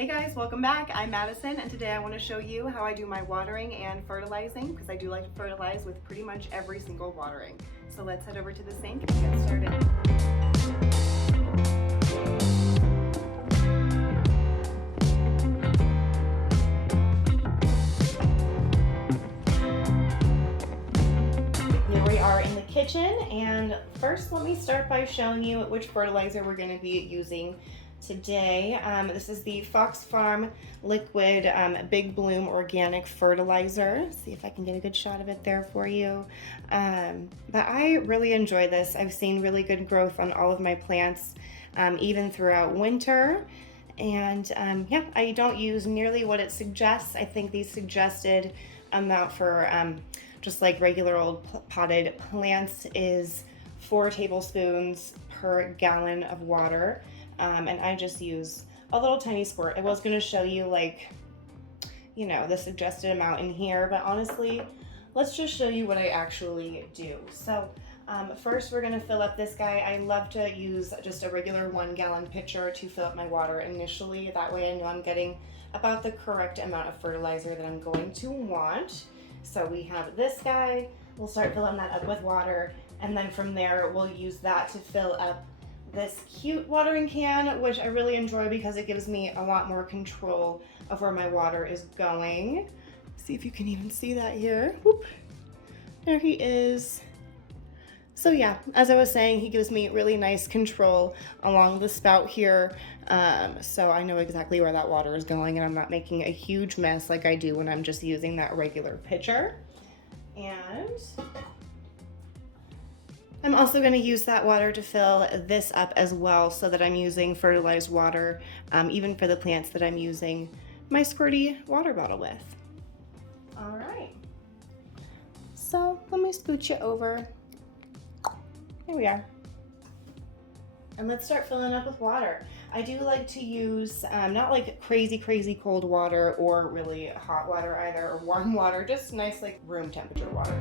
Hey guys, welcome back. I'm Madison, and today I want to show you how I do my watering and fertilizing, because I do like to fertilize with pretty much every single watering. So let's head over to the sink and get started. Here we are in the kitchen, and first let me start by showing you which fertilizer we're going to be using today. This is the Fox Farm Liquid Big Bloom Organic Fertilizer. See if I can get a good shot of it there for you. But I really enjoy this. I've seen really good growth on all of my plants, even throughout winter. And yeah, I don't use nearly what it suggests. I think the suggested amount for just like regular old potted plants is 4 tablespoons per gallon of water. And I just use a little tiny squirt. I was going to show you the suggested amount in here, but honestly, let's just show you what I actually do. So first we're going to fill up this guy. I love to use just a regular 1 gallon pitcher to fill up my water initially. That way I know I'm getting about the correct amount of fertilizer that I'm going to want. So we have this guy. We'll start filling that up with water, and then from there we'll use that to fill up this cute watering can, which I really enjoy because it gives me a lot more control of where my water is going. See if you can even see that here. Whoop. There he is. So yeah, as I was saying, he gives me really nice control along the spout here. So I know exactly where that water is going, and I'm not making a huge mess like I do when I'm just using that regular pitcher. And I'm also going to use that water to fill this up as well, so that I'm using fertilized water, even for the plants that I'm using my squirty water bottle with. All right, so let me scoot you over. Here we are. And let's start filling up with water. I do like to use not like crazy cold water or really hot water either, or warm water, just nice like room temperature water.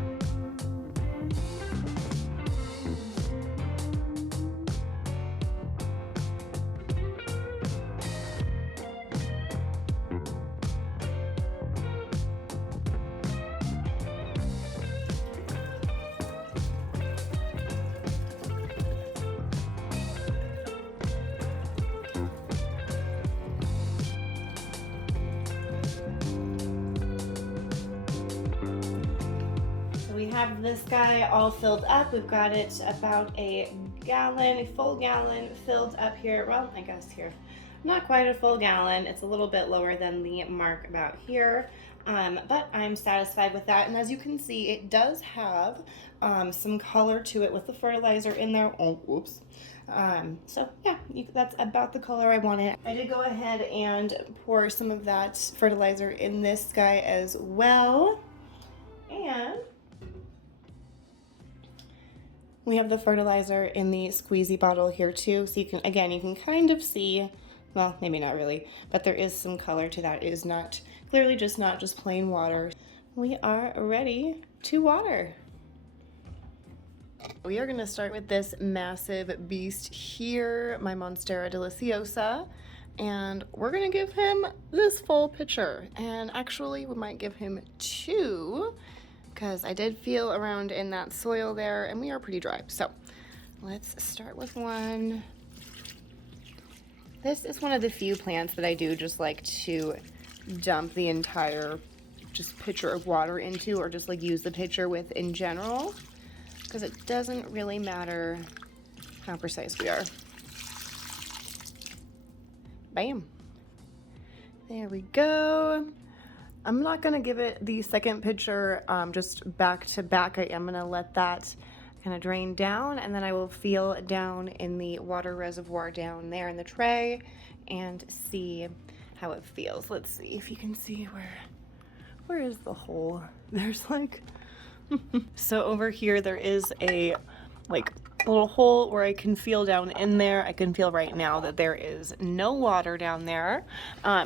We have this guy all filled up. We've got it about a full gallon filled up here. Well, I guess here, not quite a full gallon. It's a little bit lower than the mark about here, but I'm satisfied with that. And as you can see, it does have some color to it with the fertilizer in there. Oh, oops. So yeah, that's about the color I wanted. I did go ahead and pour some of that fertilizer in this guy as well. And we have the fertilizer in the squeezy bottle here too, so you can kind of see, well, maybe not really, but there is some color to that. It is not just plain water. We are ready to water. We are going to start with this massive beast here, my Monstera deliciosa, and we're going to give him this full pitcher, and actually we might give him 2, because I did feel around in that soil there, and we are pretty dry. So let's start with 1. This is one of the few plants that I do just like to dump the entire pitcher of water into, or just like use the pitcher with in general, because it doesn't really matter how precise we are. Bam. There we go. I'm not going to give it the second pitcher just back to back. I am going to let that kind of drain down, and then I will feel down in the water reservoir down there in the tray and see how it feels. Let's see if you can see where is the hole. There's like so over here there is a little hole where I can feel down in there. I can feel right now that there is no water down there.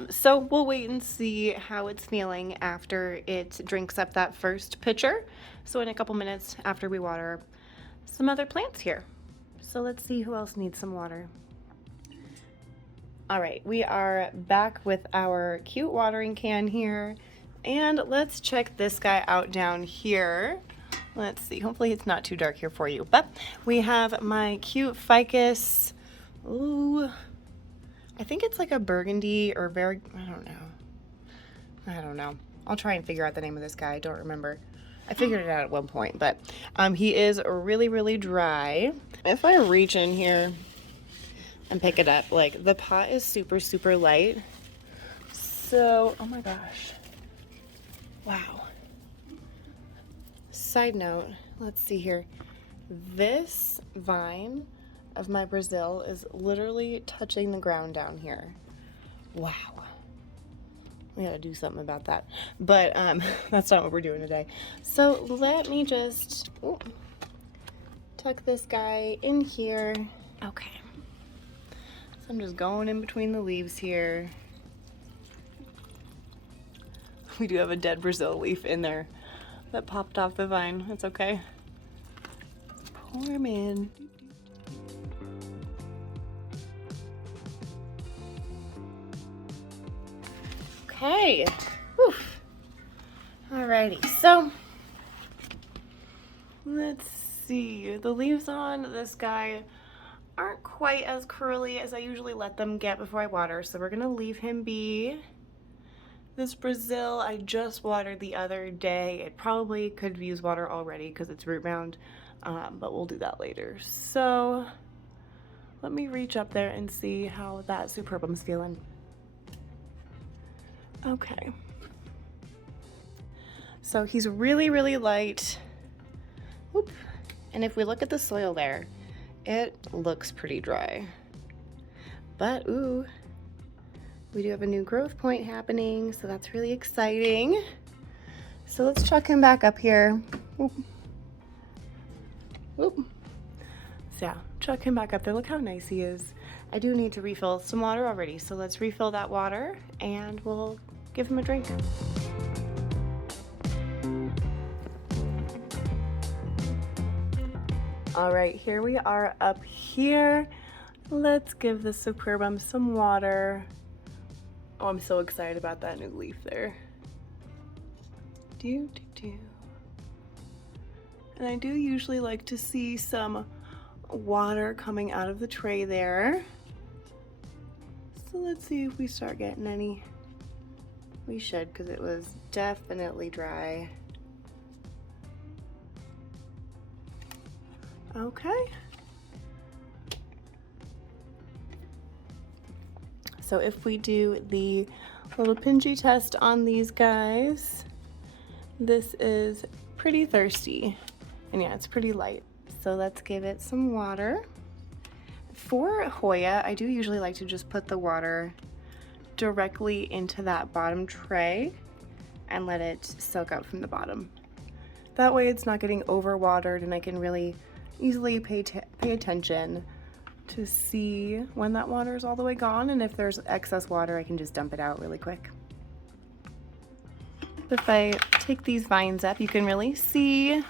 So we'll wait and see how it's feeling after it drinks up that first pitcher. So in a couple minutes after we water some other plants here. So let's see who else needs some water. All right, we are back with our cute watering can here, and let's check this guy out down here. Let's see, hopefully it's not too dark here for you, but we have my cute ficus. Ooh, I think it's like a burgundy or very, I don't know. I'll try and figure out the name of this guy. I don't remember. I figured it out at one point, but he is really, really dry. If I reach in here and pick it up, like, the pot is super, super light. So, oh my gosh. Wow. Side note, let's see here. This vine of my Brazil is literally touching the ground down here. Wow. We gotta do something about that. But that's not what we're doing today. So let me just tuck this guy in here. Okay. So I'm just going in between the leaves here. We do have a dead Brazil leaf in there that popped off the vine. It's okay. Pour him in. Okay. Whew. Alrighty, so let's see. The leaves on this guy aren't quite as curly as I usually let them get before I water, so we're gonna leave him be. This Brazil I just watered the other day. It probably could use water already because it's root bound, but we'll do that later. So let me reach up there and see how that superbum's feeling. Okay. So he's really, really light. Whoop. And if we look at the soil there, it looks pretty dry. But ooh, we do have a new growth point happening, so that's really exciting. So let's chuck him back up here. Whoop. Whoop. So yeah, chuck him back up there. Look how nice he is. I do need to refill some water already, so let's refill that water and we'll give him a drink. All right, here we are up here. Let's give the superbum some water. Oh, I'm so excited about that new leaf there. Do, do, do. And I do usually like to see some water coming out of the tray there. So let's see if we start getting any. We should, because it was definitely dry. Okay. So if we do the little Pingy test on these guys, this is pretty thirsty. And yeah, it's pretty light. So let's give it some water. For Hoya, I do usually like to just put the water directly into that bottom tray and let it soak up from the bottom. That way it's not getting overwatered and I can really easily pay attention to see when that water is all the way gone, and if there's excess water I can just dump it out really quick. If I take these vines up, you can really see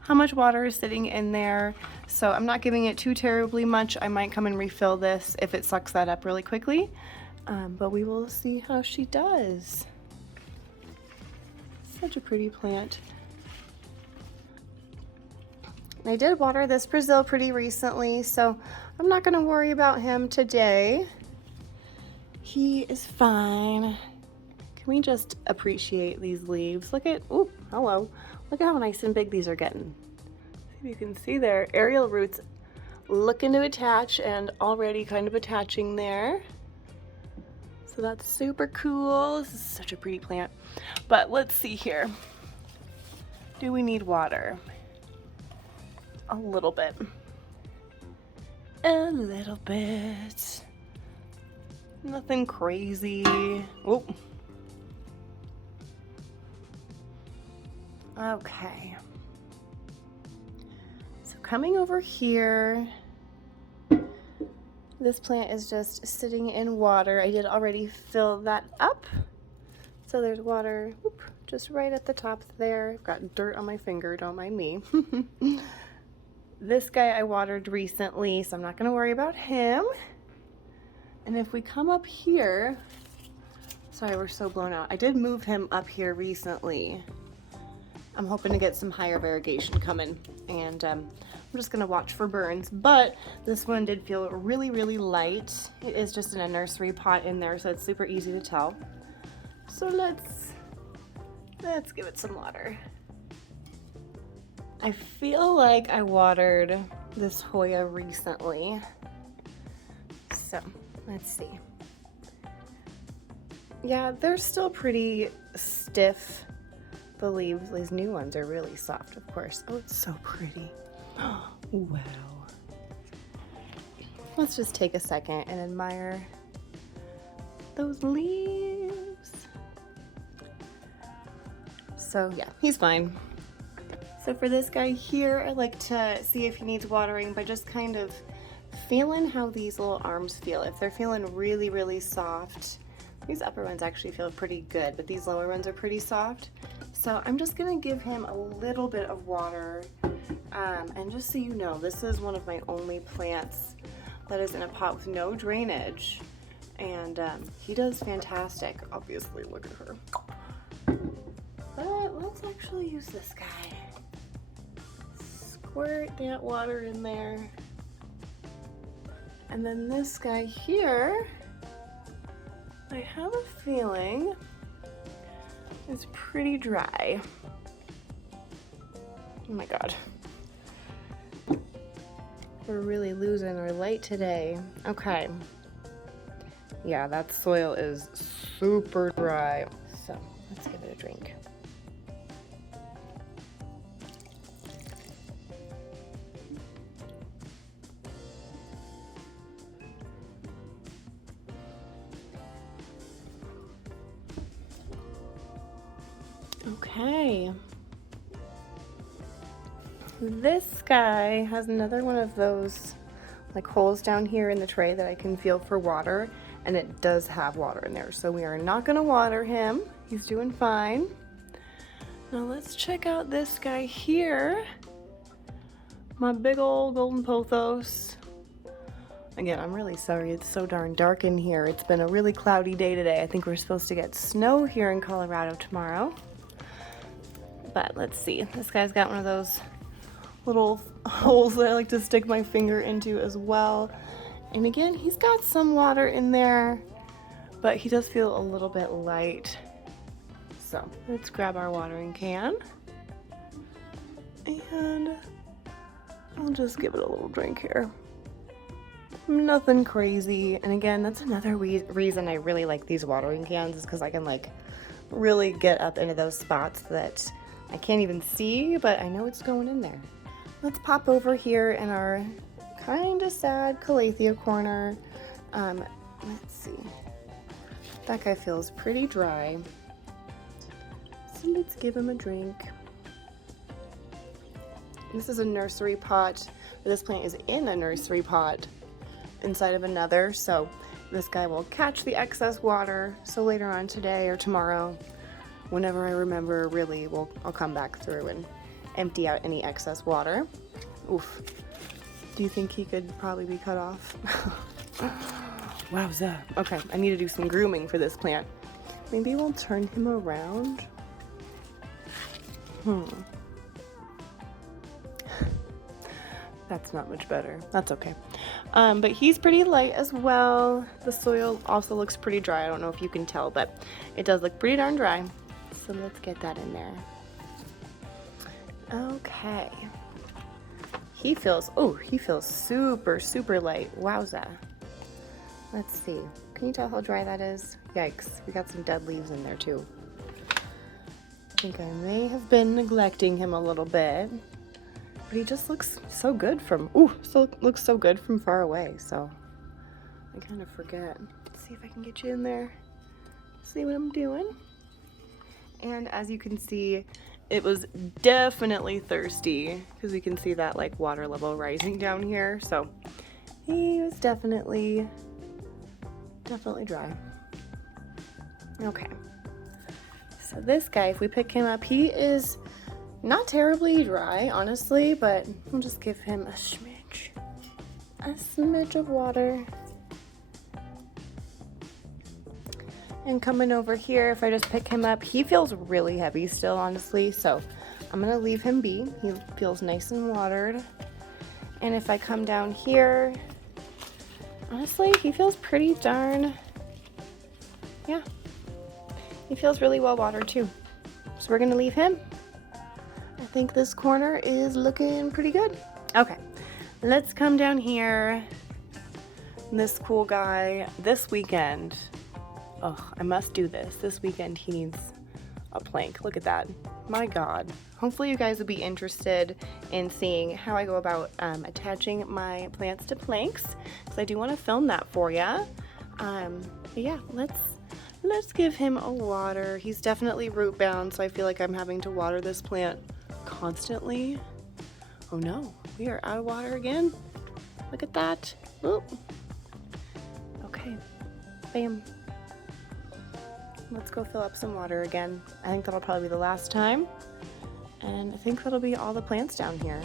how much water is sitting in there. So I'm not giving it too terribly much. I might come and refill this if it sucks that up really quickly, but we will see how she does. Such a pretty plant. I did water this Brazil pretty recently, so I'm not gonna worry about him today. He is fine. Can we just appreciate these leaves? Look at, ooh, hello. Look at how nice and big these are getting. See if you can see their aerial roots looking to attach and already kind of attaching there. So that's super cool. This is such a pretty plant. But let's see here. Do we need water? A little bit. A little bit. Nothing crazy. Oh. Okay. So coming over here, this plant is just sitting in water. I did already fill that up. So there's water just right at the top there. I've got dirt on my finger, don't mind me. This guy I watered recently, so I'm not going to worry about him. And if we come up here, sorry, we're so blown out. I did move him up here recently. I'm hoping to get some higher variegation coming, and I'm just gonna watch for burns, but this one did feel really, really light. It is just in a nursery pot in there, so it's super easy to tell. So let's give it some water. I feel like I watered this Hoya recently, so let's see. Yeah, they're still pretty stiff. The leaves, these new ones are really soft, of course. Oh, it's so pretty. Oh, wow. Let's just take a second and admire those leaves. So yeah, he's fine. So for this guy here, I like to see if he needs watering by just kind of feeling how these little arms feel. If they're feeling really, really soft, these upper ones actually feel pretty good, but these lower ones are pretty soft. So I'm just gonna give him a little bit of water. And just so you know, this is one of my only plants that is in a pot with no drainage. And he does fantastic. Obviously, look at her. But let's actually use this guy. Squirt that water in there. And then this guy here, I have a feeling is pretty dry. Oh my god. We're really losing our light today. Okay. Yeah, that soil is super dry. So let's give it a drink. Okay. This guy has another one of those like holes down here in the tray that I can feel for water, and it does have water in there. So we are not gonna water him. He's doing fine. Now let's check out this guy here. My big old golden pothos. Again, I'm really sorry it's so darn dark in here. It's been a really cloudy day today. I think we're supposed to get snow here in Colorado tomorrow. But let's see, this guy's got one of those little holes that I like to stick my finger into as well. And again, he's got some water in there, but he does feel a little bit light. So let's grab our watering can. And I'll just give it a little drink here. Nothing crazy. And again, that's another reason I really like these watering cans, is because I can like really get up into those spots that I can't even see, but I know it's going in there. Let's pop over here in our kind of sad Calathea corner. Let's see. That guy feels pretty dry. So let's give him a drink. This is a nursery pot. This plant is in a nursery pot inside of another, so this guy will catch the excess water. So later on today or tomorrow, whenever I remember, really, I'll come back through and empty out any excess water. Oof. Do you think he could probably be cut off? Wowza. Okay, I need to do some grooming for this plant. Maybe we'll turn him around. That's not much better. That's okay. But he's pretty light as well. The soil also looks pretty dry. I don't know if you can tell, but it does look pretty darn dry. So let's get that in there. Okay. He feels super, super light. Wowza. Let's see. Can you tell how dry that is? Yikes. We got some dead leaves in there too. I think I may have been neglecting him a little bit. But he just looks so good looks so good from far away, so I kind of forget. Let's see if I can get you in there. See what I'm doing. And as you can see, it was definitely thirsty, because we can see that like water level rising down here. So he was definitely dry. Okay. So this guy, if we pick him up, he is not terribly dry, honestly, but we'll just give him a smidge of water. And coming over here, if I just pick him up, he feels really heavy still, honestly, so I'm gonna leave him be. He feels nice and watered. And if I come down here, honestly, he feels pretty darn, yeah. He feels really well watered too. So we're gonna leave him. I think this corner is looking pretty good. Okay, let's come down here. This cool guy, this weekend, oh, I must do this. This weekend he needs a plank. Look at that. My God. Hopefully you guys will be interested in seeing how I go about attaching my plants to planks, because I do want to film that for you. Yeah, let's give him a water. He's definitely root bound, so I feel like I'm having to water this plant constantly. Oh no, we are out of water again. Look at that. Oop. Okay, bam. Let's go fill up some water again. I think that'll probably be the last time. And I think that'll be all the plants down here.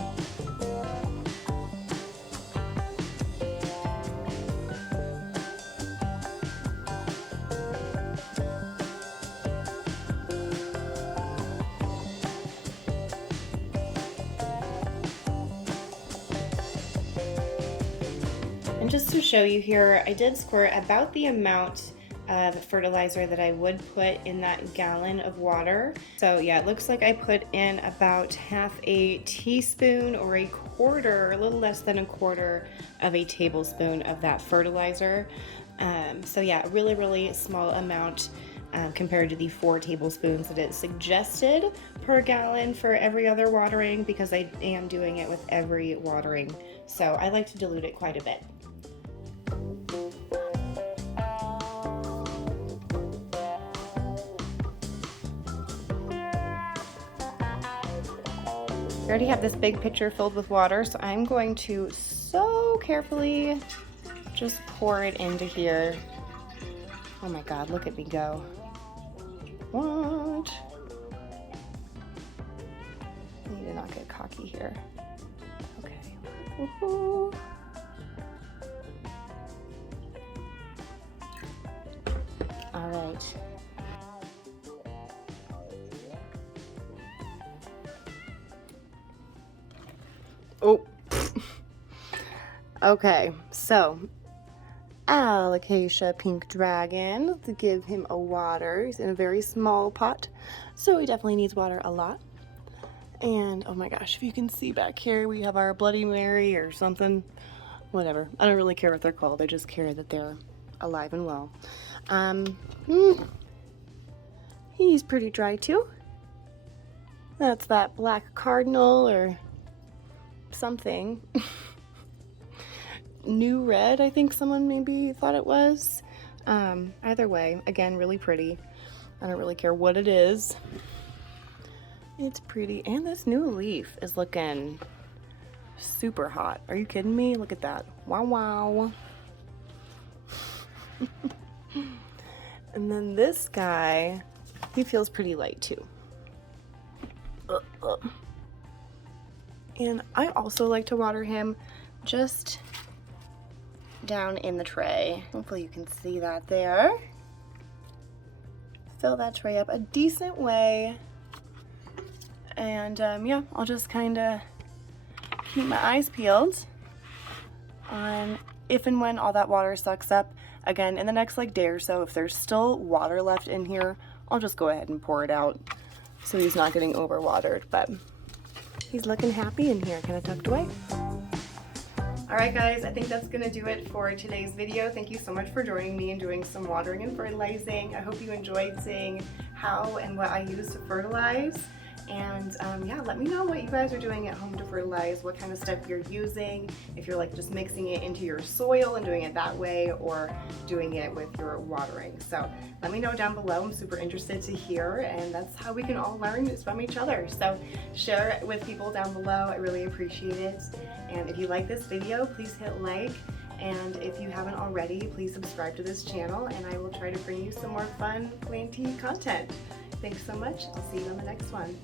And just to show you here, I did squirt about the amount of fertilizer that I would put in that gallon of water. So yeah, it looks like I put in about half a teaspoon or a quarter, a little less than a quarter of a tablespoon of that fertilizer. So yeah, really, really small amount compared to the 4 tablespoons that it suggested per gallon for every other watering, because I am doing it with every watering. So I like to dilute it quite a bit. I already have this big pitcher filled with water, so I'm going to so carefully just pour it into here. Oh my God, look at me go. What? I need to not get cocky here. Okay. Woohoo. All right. Oh, okay, so Alocasia pink dragon, to give him a water. He's in a very small pot, so he definitely needs water a lot. And oh my gosh, if you can see back here, we have our Bloody Mary or something, whatever. I don't really care what they're called, I just care that they're alive and well. He's pretty dry too. That's that black cardinal or something. New red, I think someone maybe thought it was. Either way, again, really pretty. I don't really care what it is. It's pretty. And this new leaf is looking super hot. Are you kidding me? Look at that. Wow, wow. And then this guy, he feels pretty light too. And I also like to water him just down in the tray. Hopefully you can see that there. Fill that tray up a decent way. And yeah, I'll just kind of keep my eyes peeled on if and when all that water sucks up. Again, in the next like day or so, if there's still water left in here, I'll just go ahead and pour it out so he's not getting overwatered. But he's looking happy in here, kind of tucked away. Alright guys, I think that's going to do it for today's video. Thank you so much for joining me and doing some watering and fertilizing. I hope you enjoyed seeing how and what I use to fertilize. And yeah, let me know what you guys are doing at home to fertilize, what kind of stuff you're using, if you're like just mixing it into your soil and doing it that way, or doing it with your watering. So let me know down below. I'm super interested to hear, and that's how we can all learn is from each other. So share it with people down below. I really appreciate it. And if you like this video, please hit like. And if you haven't already, please subscribe to this channel, and I will try to bring you some more fun planty content. Thanks so much. I'll see you on the next one.